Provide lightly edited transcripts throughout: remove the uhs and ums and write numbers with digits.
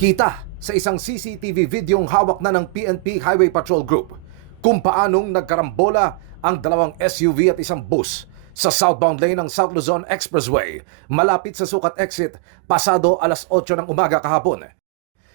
Kita sa isang CCTV videong hawak na ng PNP Highway Patrol Group kung paanong nagkarambola ang dalawang SUV at isang bus sa southbound lane ng South Luzon Expressway malapit sa sukat exit pasado alas 8 ng umaga kahapon.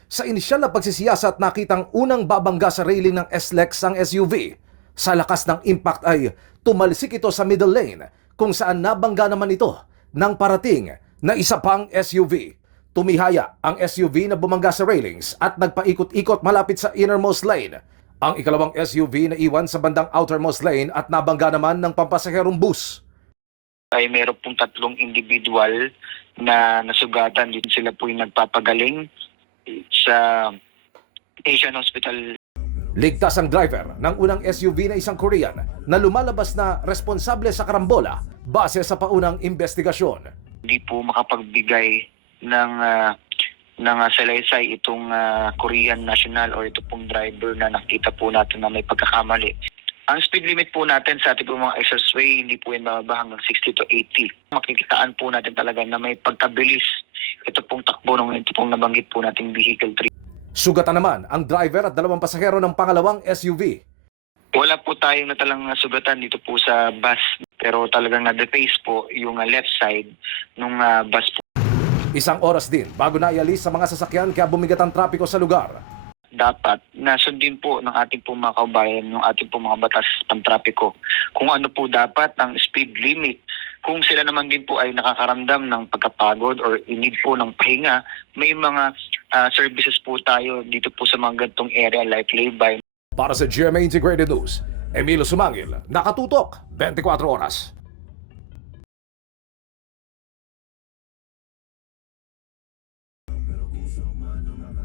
Sa inisyal na pagsisiyasat nakitang unang babangga sa railing ng SLEX ang SUV. Sa lakas ng impact ay tumalsik ito sa middle lane kung saan nabangga naman ito ng parating na isa pang SUV. Tumihaya ang SUV na bumangga sa railings at nagpaikot-ikot malapit sa innermost lane. Ang ikalawang SUV na iwan sa bandang outermost lane at nabangga naman ng pampasaherong bus. Ay meron pong tatlong individual na nasugatan. Dito sila po yung nagpapagaling sa Asian Hospital. Ligtas ang driver ng unang SUV na isang Korean na lumalabas na responsable sa karambola base sa paunang investigasyon. Hindi po makapagbigay ng salaysay itong Korean national o ito pong driver na nakita po natin na may pagkakamali. Ang speed limit po natin sa ating mga expressway, hindi po yan mababa hanggang 60 to 80. Makikitaan po natin talaga na may pagkabilis ito pong takbo ng ito pong nabanggit po nating vehicle 3. Sugatan naman ang driver at dalawang pasahero ng pangalawang SUV. Wala po tayong natalang sugatan dito po sa bus, pero talagang na-deface po yung left side ng bus po. Isang oras din bago naialis sa mga sasakyan kaya bumigat ang trapiko sa lugar. Dapat nasundin po ng ating po mga kaubayan, ng ating po mga batas pang-trapiko, kung ano po dapat ang speed limit. Kung sila naman din po ay nakakaramdam ng pagkapagod or in need po ng pahinga, may mga services po tayo dito po sa mga gantong area like lay-by. Para sa GMA Integrated News, Emilio Sumangil, Nakatutok, 24 Oras.